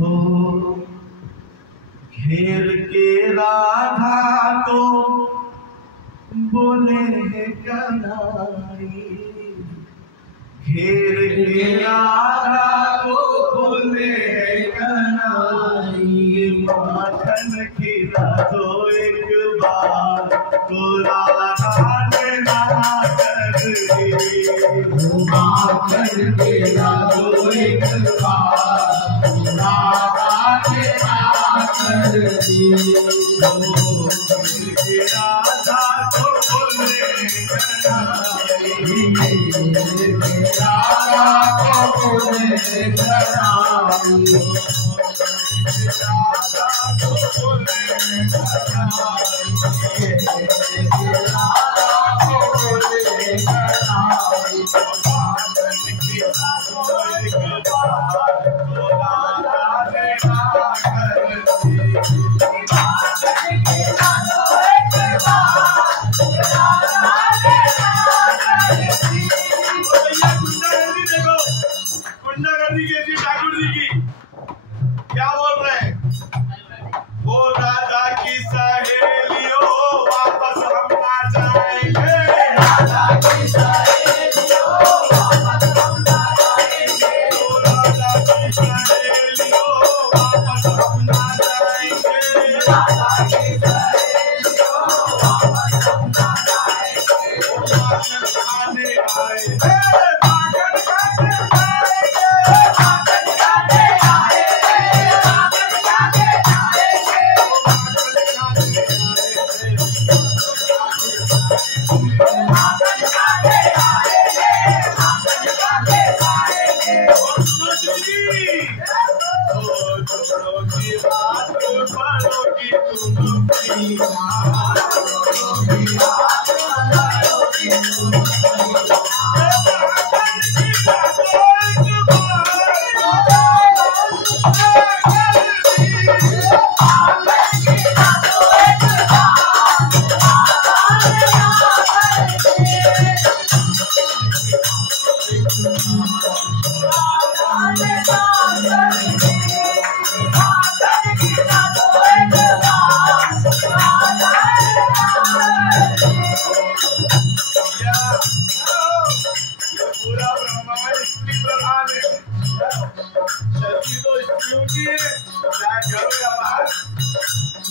हो घेर के राधा को बोले है कन्हई, घेर के राधा को बोले है कन्हई। माखन खिला दो एक बार तो राधा ने ना कर दी, माखन खिला दो एक बार राधा ने ना कर दी। राधा को बोले कन्हई, राधा को बोले कन्हई, राधा को बोले कन्हई, राधा को बोले कन्हई। गुंडागर्दी कैसी ठाकुर जी की क्या बोल रहे हैं? वो राधा की सहेलियों वापस हम ना जाएंगे, राधा की सहेलियों वापस हम ना जाएंगे, राधा की सहेलियों वापस हम ना जाएंगे, राधा की सहेलियों वापस हम ना जाएंगे। वो माखन खाने आए, माखन खाने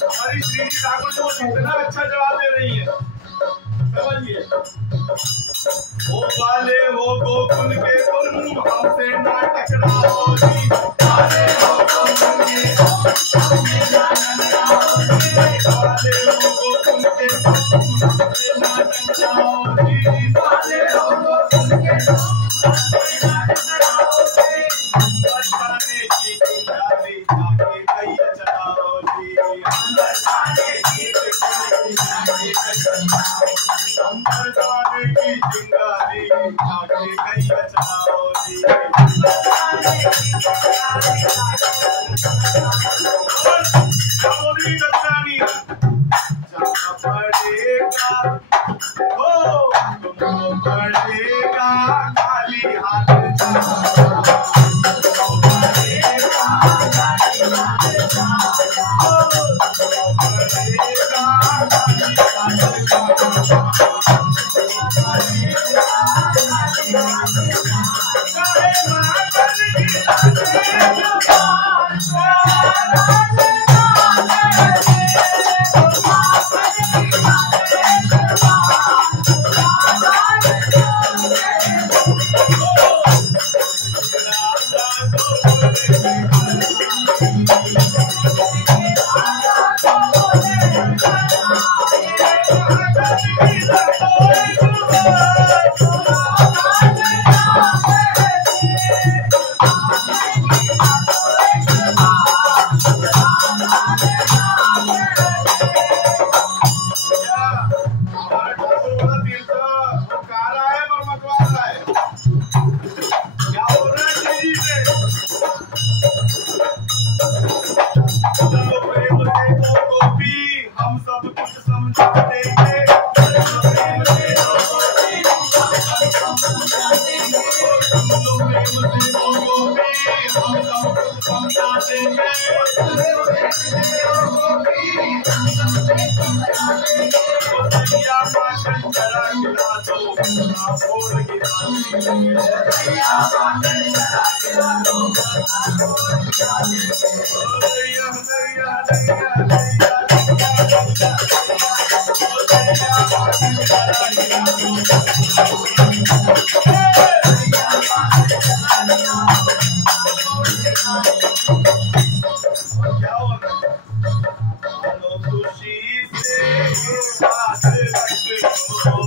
हमारी श्री ठाकुर जी कितना अच्छा जवाब दे रही है, समझिए। वो वाले हो गोकुल के तुम हमसे ना टकराओ जी, वाले हो गोकुल के हमसे ना टकराओ जी, वाले हो गोकुल के हमसे ना टकराओ जी, वाले हो गोकुल के हमसे ना टकराओ जी। बरसाने की चिंगारी आके कैया चलाओ जी, बरसाने की चिंगारी आके कैया चलाओ, बरसाने की चिंगारी आके कैया चलाओ जी, बरसाने की चिंगारी आके बोली कल्याणी जाना पड़ेगा, ओ तुमको पड़ेगा खाली हाथ जाना, कुछ समझा देंगे भैया भाषण चला खिला दो फोड़ गिरा देंगे क्या होगा खुशी से बात रखो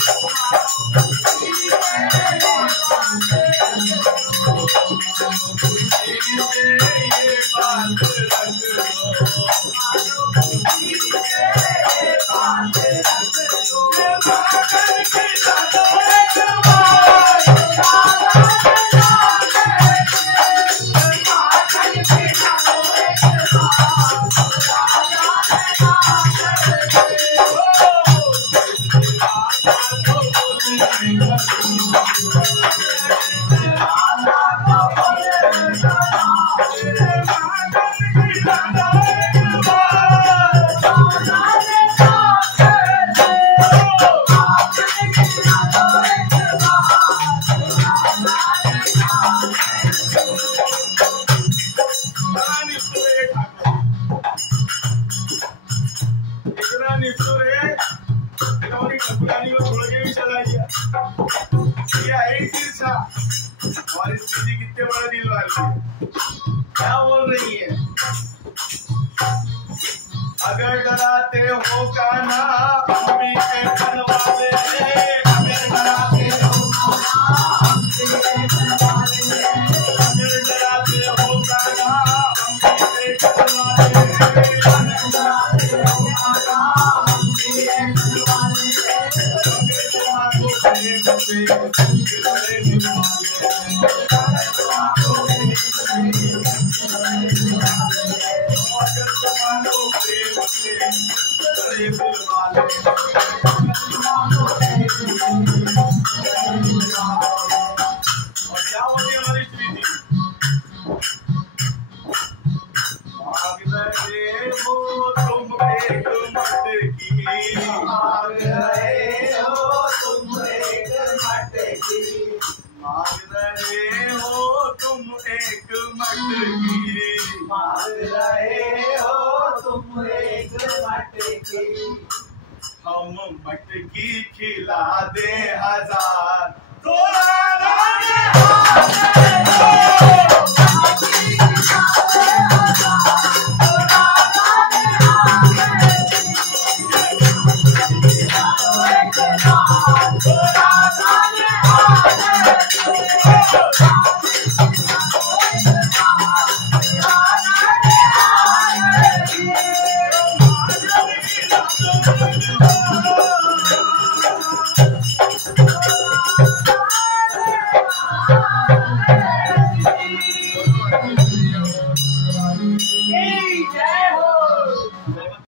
इतना निष्ठुर है ठकुरानी को छोड़ के भी चला गया। ये है तिरछा हमारी स्थिति कितने बड़ा दिल वाली क्या बोल रही है अगर डराते हो कान्हा हम भी बनवा दे अगर डराते हो अगर डराते हो कान्हा हम भी बनवा क्या होती हमारी स्थिति हो तुम एक मटकी मांग रहे हो तुम एक मटकी मांग रहे हो तुम एक मटकी मांग रहे हो तुम एक मटकी हम मटकी खिला दे 1000 तो